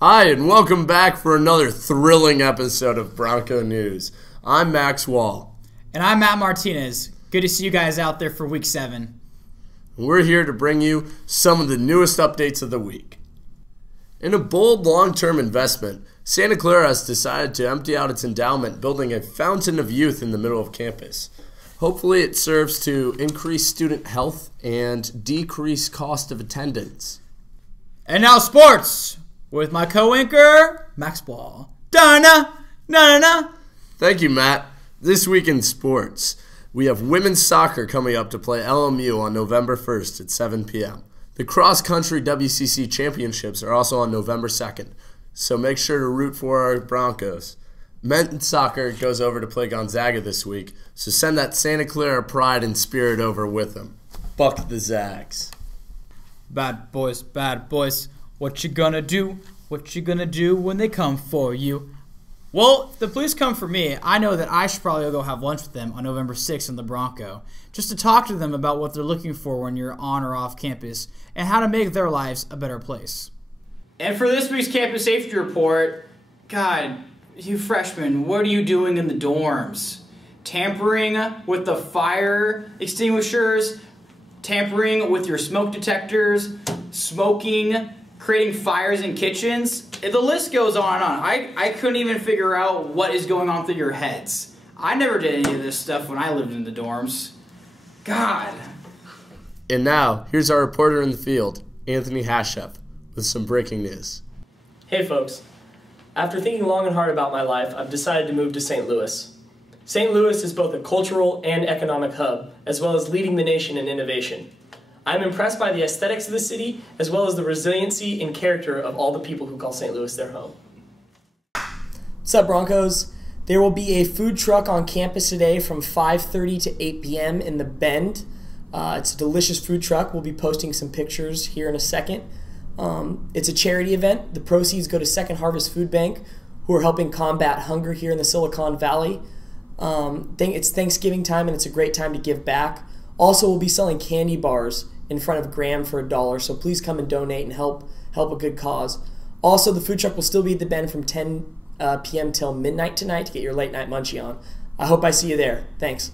Hi, and welcome back for another thrilling episode of Bronco News. I'm Max Wall. And I'm Matt Martinez. Good to see you guys out there for Week 7. We're here to bring you some of the newest updates of the week. In a bold long-term investment, Santa Clara has decided to empty out its endowment, building a fountain of youth in the middle of campus. Hopefully it serves to increase student health and decrease cost of attendance. And now sports with my co-anchor, Max Ball. Da-na-na-na-na. Thank you, Matt. This week in sports, we have women's soccer coming up to play LMU on November 1st at 7 p.m. The cross-country WCC championships are also on November 2nd, so make sure to root for our Broncos. Men's soccer goes over to play Gonzaga this week, so send that Santa Clara pride and spirit over with them. Buck the Zags. Bad boys, what you gonna do? What you gonna do when they come for you? Well, if the police come for me, I know that I should probably go have lunch with them on November 6th in the Bronco, just to talk to them about what they're looking for when you're on or off campus and how to make their lives a better place. And for this week's campus safety report, God, you freshmen, what are you doing in the dorms? Tampering with the fire extinguishers, tampering with your smoke detectors, smoking, creating fires in kitchens. The list goes on and on. I couldn't even figure out what is going on through your heads. I never did any of this stuff when I lived in the dorms. God. And now, here's our reporter in the field, Anthony Hashef, with some breaking news. Hey folks. After thinking long and hard about my life, I've decided to move to St. Louis. St. Louis is both a cultural and economic hub, as well as leading the nation in innovation. I'm impressed by the aesthetics of the city, as well as the resiliency and character of all the people who call St. Louis their home. What's up, Broncos? There will be a food truck on campus today from 5:30 to 8 p.m. in the Bend. It's a delicious food truck. We'll be posting some pictures here in a second. It's a charity event. The proceeds go to Second Harvest Food Bank, who are helping combat hunger here in the Silicon Valley. It's Thanksgiving time, and it's a great time to give back. Also, we'll be selling candy bars in front of Graham for $1, so please come and donate and help a good cause. Also, the food truck will still be at the Bend from 10 p.m. till midnight tonight to get your late night munchie on. I hope I see you there. Thanks.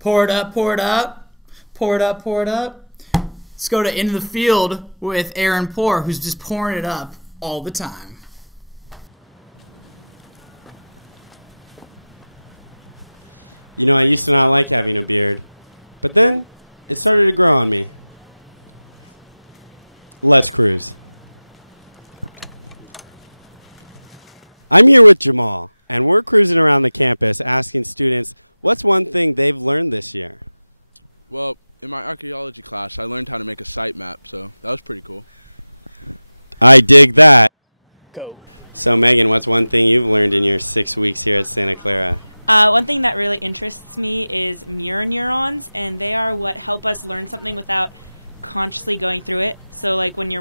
Pour it up, pour it up. Pour it up, pour it up. Let's go to Into the Field with Aaron Poor, who's just pouring it up all the time. You know, I used to not like having a beard, but then it started to grow on me. Let's cruise. I'm here with Jamal, and we're cruising around the campus asking students what's one thing they've learned this year. Well, in my archaeology class, I learned how to make a site map, so that was pretty cool. I dig that. Go. So, Megan, what's one thing you've learned in your 6 weeks here at Santa Clara? One thing that really interests me is mirror neurons, and they are what help us learn something without consciously going through it. So like when you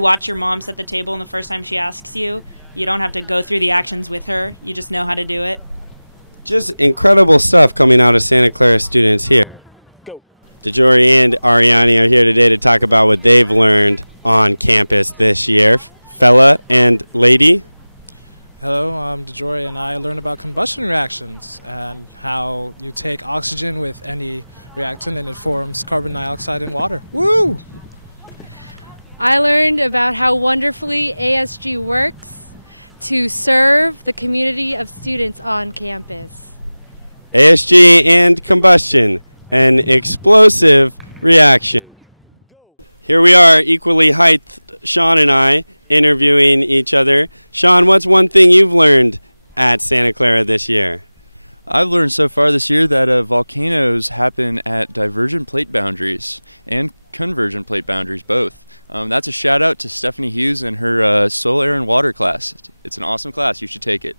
watch your mom set the table and the first time she asks you, you don't have to go through the actions with her. You just know how to do it. Just incredible stuff coming out of Santa Clara students here. Go. DeJory and Ariani are here today to talk about what they've learned on campus this year. Fella and lady. Hello, I'm DeJory, and I learned about combustion reactions and how you take oxygen with any reactant and it forms carbon dioxide in water. Woo! I learned about how wonderfully ASG works to serve the community of students on campus. ASG and combustion, an explosive reaction. Here we are, equally height, Sean and I, interviewing each other. Sean, what's one thing you've learned at Santa Clara this year? I've learned so far this year that volcanoes happen at divergent plate boundaries and convergent plate boundaries both. That's a shout out to Stephanie Hughes and her Soil, Air, and Water class. It's an awesome class. You should take it.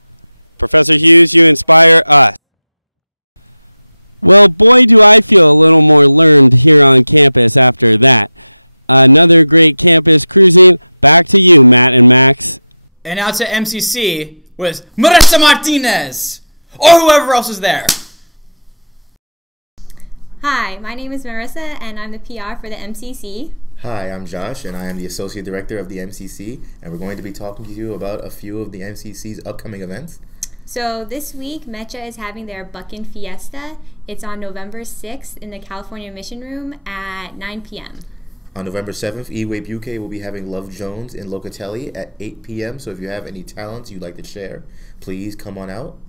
Professor Hughes, you inspire us. Well, boy, do I feel a little more learned here on campus after that. Another great campus cruising. Back to you, Matt and Max. And now to MCC with Marissa Martinez, or whoever else is there. Hi, my name is Marissa, and I'm the PR for the MCC. Hi, I'm Josh, and I am the Associate Director of the MCC, and we're going to be talking to you about a few of the MCC's upcoming events. So this week, Mecha is having their Buckin' Fiesta. It's on November 6th in the California Mission Room at 9 p.m. On November 7th, Eway Buke will be having Love Jones in Locatelli at 8 p.m., so if you have any talents you'd like to share, please come on out.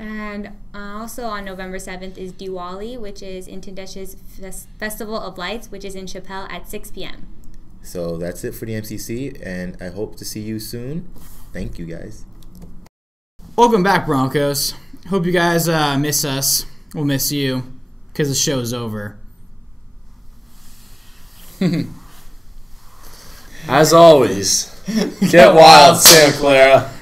And also on November 7th is Diwali, which is in Tindesh's Festival of Lights, which is in Chappelle at 6 p.m. So that's it for the MCC, and I hope to see you soon. Thank you, guys. Welcome back, Broncos. Hope you guys miss us. We'll miss you because the show's over. As always, get wild, Santa Clara.